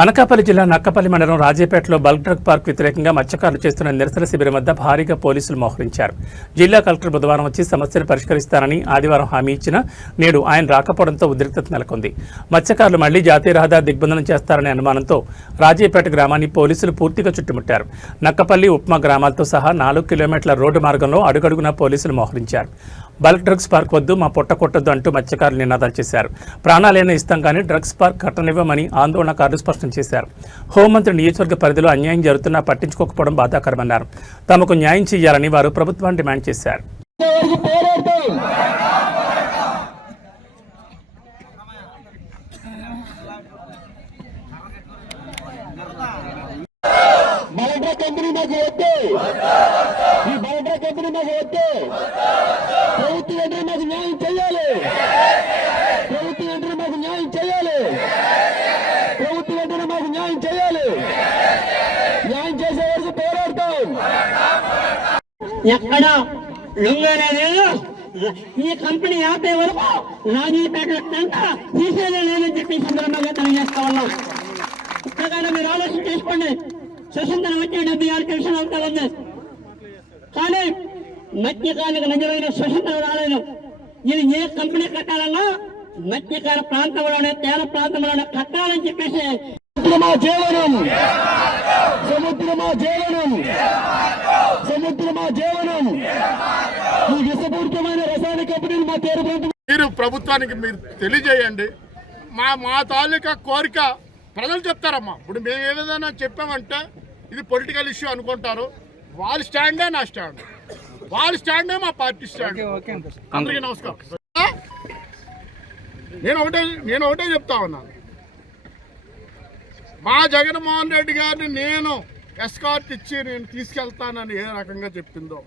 అనకాపల్లి జిల్లా నక్కపల్లి మండలం రాజేపేటలో bulk drug park వ్యతిరేకంగా మత్స్యకారులు చేస్తున్న నిరసన శిబిరం వద్ద భారీగా పోలీసులు మోహరించారు. జిల్లా కలెక్టర్ బుధవారం వచ్చి సమస్యను పరిష్కరిస్తానని ఆదివారం హామీ ఇచ్చినా నేడు ఆయన రాకపోవడంతో ఉద్రిక్తత నెలకొంది. మత్స్యకారులు మళ్లీ జాతీయ రహదారి దిగ్బంధనం చేస్తారనే అనుమానంతో రాజేపేట గ్రామాన్ని పోలీసులు పూర్తిగా చుట్టుముట్టారు. నక్కపల్లి ఉప్మా గ్రామాలతో సహా 4 కిలోమీటర్ల రోడ్డు మార్గంలో అడుగడుగునా పోలీసులు మోహరించారు. బల్క్ డ్రగ్స్ పార్క్ వద్దు, మా పొట్ట కొట్టొద్దు అంటూ మత్స్యకారులు నినాదాలు చేశారు. ప్రాణాలైనా ఇస్తాం కానీ డ్రగ్స్ పార్క్ కట్టనివ్వమని ఆందోళనకారులు స్పష్టం చేశారు. హోంమంత్రి నియోజకవర్గ పరిధిలో అన్యాయం జరుగుతున్నా పట్టించుకోకపోవడం బాధాకరమన్నారు. తమకు న్యాయం చేయాలని వారు ప్రభుత్వాన్ని డిమాండ్ చేశారు. న్యాయం చేసే వరకు పోరాడతాం. ఎక్కడ లొంగలేదు. ఈ కంపెనీ ఆపే వరకు రాజీపేట తీసేదే లేదని చెప్పి సందర్భంగా తెలియజేస్తా ఉన్నాం. ప్రకారం మీరు ఆలోచన చేసుకోండి. స్వతంత్రం వచ్చే 76 నిమిషాలు అవుతా ఉంది, కానీ మత్స్యకారులకు నిజమైన స్వతంత్రం రాలేదు. ఇది ఏ కంపెనీ కట్టాలన్నా మత్స్యకార ప్రాంతంలోనే, తీర ప్రాంతంలోనే కట్టాలని చెప్పేసి సముద్రమా జీవనం, సముద్రమా జీవనం, సముద్రమా జీవనం. ఈ విషపూరితమైన రసాయన కంపెనీలు మా తీర ప్రాంతం మీరు ప్రభుత్వానికి మీరు తెలియజేయండి. మా తాలూకా కోరిక ప్రజలు చెప్తారమ్మా. ఇప్పుడు మేము ఏదైనా చెప్పామంటే ఇది పొలిటికల్ ఇష్యూ అనుకుంటారు. వాళ్ళ స్టాండే నా స్టాండ్, వాళ్ళ స్టాండే మా పార్టీ స్టాండ్. అందరికీ నమస్కారం. నేను ఒకటే చెప్తా ఉన్నాను. మా జగన్మోహన్ రెడ్డి గారిని నేను ఎస్కార్ట్ ఇచ్చి నేను తీసుకెళ్తానని ఏ రకంగా చెప్పిందో,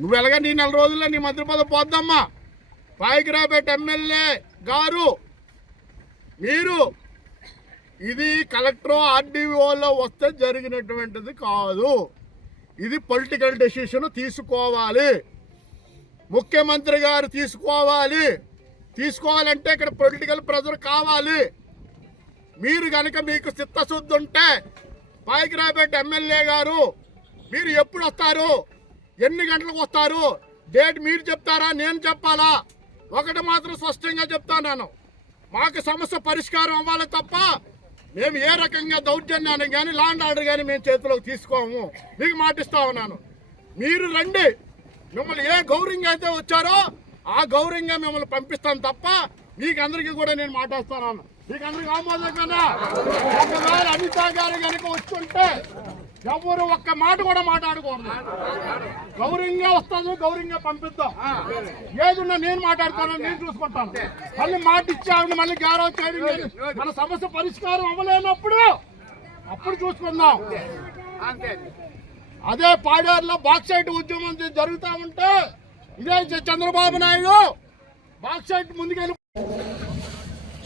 నువ్వు ఎలాగ నీ 4 రోజుల్లో నీ మంత్రి పదవి పోద్దమ్మా. పాయికిరాపేట ఎమ్మెల్యే గారు, మీరు ఇది కలెక్టర్ ఆర్డీఓలో వస్తే జరిగినటువంటిది కాదు. ఇది పొలిటికల్ డెసిషన్ తీసుకోవాలి, ముఖ్యమంత్రి గారు తీసుకోవాలంటే ఇక్కడ పొలిటికల్ ప్రెజర్ కావాలి. మీరు కనుక మీకు చిత్తశుద్ధి ఉంటే పాయికిరాపేట ఎమ్మెల్యే గారు, మీరు ఎప్పుడు వస్తారు, ఎన్ని గంటలకు వస్తారు, డేట్ మీరు చెప్తారా నేను చెప్పాలా? ఒకటి మాత్రం స్పష్టంగా చెప్తాను, మాకు సమస్య పరిష్కారం అవ్వాలి తప్ప మేము ఏ రకంగా దౌర్జన్యాన్ని కానీ ల్యాండ్ ఆర్డర్ కానీ మేము చేతిలోకి తీసుకోము. మీకు మాటిస్తా ఉన్నాను. మీరు రండి, మిమ్మల్ని ఏ గౌరవంగా అయితే వచ్చారో ఆ గౌరవంగా మిమ్మల్ని పంపిస్తాను తప్ప మీకు అందరికీ కూడా నేను మాట్లాడుతున్నాను. మీకు అందరికి ఆమోదంగా ఒకవేళ అనిత గారు కనుక వచ్చుంటే ఎవరు ఒక్క మాట కూడా మాట్లాడుకోండి. గౌరవంగా వస్తాను, గౌరవంగా పంపిద్దాం. ఏదున్నా నేను మాట్లాడతాను, నేను చూసుకుంటాను. మళ్ళీ మాట ఇచ్చామని మళ్ళీ గౌరవ చేయడం, మన సమస్య పరిష్కారం అవ్వలేనప్పుడు అప్పుడు చూసుకుందాం. అదే పాడేరులో బాక్సైట్ ఉద్యమం జరుగుతూ ఉంటే ఇదే చంద్రబాబు నాయుడు బాక్సైట్ ముందుకెళ్ళి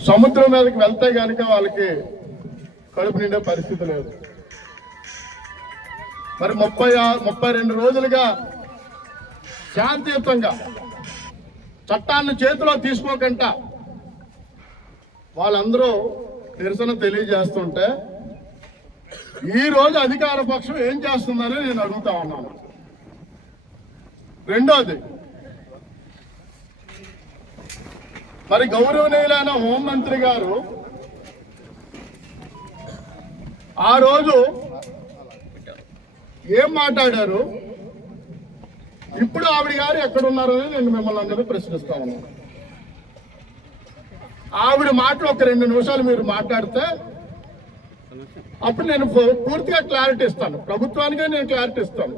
సముద్రం మీదకి వెళ్తే కనుక వాళ్ళకి కడుపు నిండే పరిస్థితి లేదు. మరి 32 రోజులుగా శాంతియుతంగా చట్టాలను చేతిలో తీసుకోకుండా వాళ్ళందరూ నిరసన తెలియజేస్తుంటే ఈ రోజు అధికార పక్షం ఏం చేస్తుందని నేను అడుగుతా ఉన్నాను. రెండోది, మరి గౌరవనీయులైన హోంమంత్రి గారు ఆ రోజు ఏం మాట్లాడారు, ఇప్పుడు ఆవిడ గారు ఎక్కడున్నారని నేను మిమ్మల్ని అందరూ ప్రశ్నిస్తా ఉన్నాను. ఆవిడ మాటలు ఒక 2 నిమిషాలు మీరు మాట్లాడితే అప్పుడు నేను పూర్తిగా క్లారిటీ ఇస్తాను, ప్రభుత్వానికే నేను క్లారిటీ ఇస్తాను.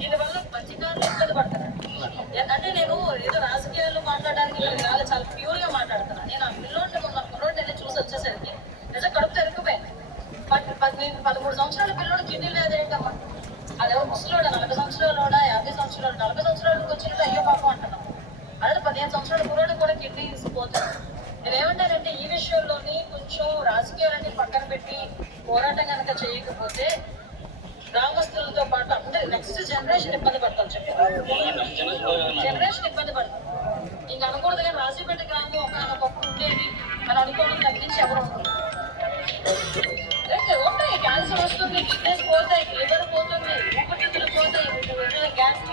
దీనివల్ల మత్స్యకారులు ఇబ్బంది పడతారు. అంటే నేను ఏదో రాజకీయాల్లో మాట్లాడడానికి చాలా ప్యూర్ గా మాట్లాడుతున్నా. నేను ఆ పిల్లోడిని మొన్న కుర్రోడిని చూసి వచ్చేసరికి నిజం కడుపు తెరుకుపోయింది. 13 సంవత్సరాల పిల్లోడు కిడ్నీ లేదేంటమ్మా, అదేవో ముసలోడా, 40 సంవత్సరాలోడా, 50 సంవత్సరాలు, 40 సంవత్సరాలకు వచ్చినట్టు అయ్యో పాపం అంటున్నాం. అదే 15 సంవత్సరాల కుర్రోడు కూడా కిడ్నీ పోతుంది. నేనేమంటానంటే ఈ విషయంలోని కొంచెం రాజకీయాలన్నీ పక్కన పెట్టి పోరాటం కనుక చేయకపోతే గ్రామస్తులతో పాటు అందరు నెక్స్ట్ జనరేషన్ ఇబ్బంది పడతారు చెప్పారు. జనరేషన్ ఇబ్బంది పడతారు. ఇంక అనకూడదు కానీ రాజీపేట గ్రామం ఒకప్పుడు ఉండేది అని అనుకోవడం తగ్గించి ఎవరు ఉంటాయి. క్యాన్సర్ వస్తుంది, కిడ్నీస్ పోతాయి, లివర్ పోతుంది, ఊపిరితిత్తులు పోతాయి, గ్యాస్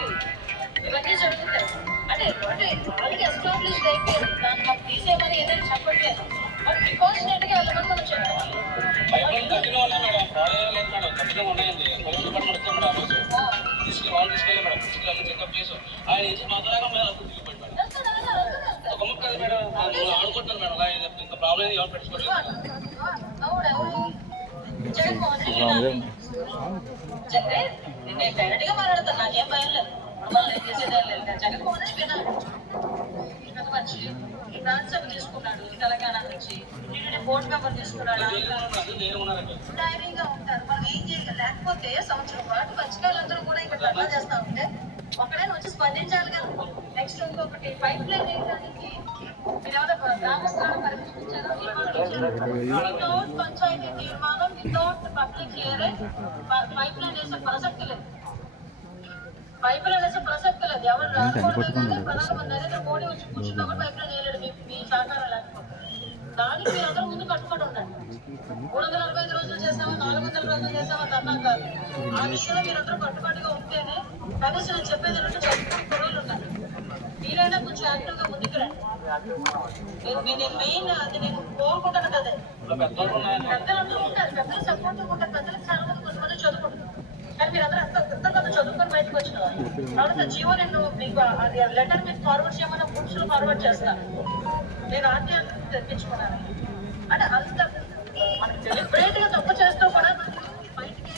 ఇవన్నీ జరుగుతాయి. అంటే ఆల్రెడీ ఎస్టాబ్లిష్డ్ అయిపోయింది. దాన్ని మాకు తీసేయమని ఏదైనా చెప్పట్లేదు. బట్ ప్రికాషనరీ గా వెళ్ళమని మనం చెప్పాలి. నేను డైరెక్ట్ గా మాట్లాడతాను, నాకేం భయం లేదు. జగన్మోహన్ రెడ్డి వినాలి. పెద్ద మనిషి రాజ్యసభ తీసుకున్నాడు తెలంగాణ నుంచి, బోర్డు మెంబర్ తీసుకున్నాడు. ధైర్యంగా ఉంటారు. మనం ఏం చేయాలి? లేకపోతే సంవత్సరం పాటు పచ్చికాయలందరూ కూడా ఇక్కడ ధర్నా చేస్తా ఉంటే ఒకడే వచ్చి స్పందించాలి కదా. నెక్స్ట్ ఇంకొకటి పైప్ లైన్ వేయడానికి మీరేమైనా గ్రామస్తులను పరిశీలించారు? వితౌట్ పంచాయతీ తీర్మానం, without public hearing pipe line వేసే ప్రసక్తి లేదు. పైప్ లైన్ వేసే ప్రసక్తి లేదు. ఎవరు ప్రధానమంత్రి నరేంద్ర మోడీ వచ్చి కూర్చున్నా కూడా పైప్ లైన్ వేయలేడు మీ సహకారం లేకపోతే. దానికి మీరు అందరూ ముందు కట్టుబడి ఉండండి. 365 రోజులు చేసామా, 400 రోజులు చేసామా ధర్నా కాదు. ఆ విషయంలో మీరందరూ కట్టుబడిగా ఉంటేనే కనీసం నేను చెప్పేది రెండు చదువుకుని రోజులు ఉన్నారు. మీరైనా కొంచెం యాక్టివ్ గా ముందుకు రండి. నేను మెయిన్ అది నేను కోరుకుంటాను కదా. పెద్దలందరూ ఉంటారు, పెద్దలు సపోర్టివ్ ఉంటారు. పెద్దలకు చాలా మంది కొంతమంది చదువుకుంటారు. కానీ మీరు అందరూ అంత చదువుకొని బయటకు వచ్చిన వాళ్ళు. కాబట్టి జీవో నేను మీకు అది లెటర్ మీకు ఫార్వర్డ్ చేయమని బుక్స్ లో ఫార్వర్డ్ చేస్తాను. నేను ఆర్టీఆర్ తెప్పించుకున్నాను. అంటే అంత మనకి డెలిబరేట్ గా తప్పు చేస్తూ కూడా బయటకి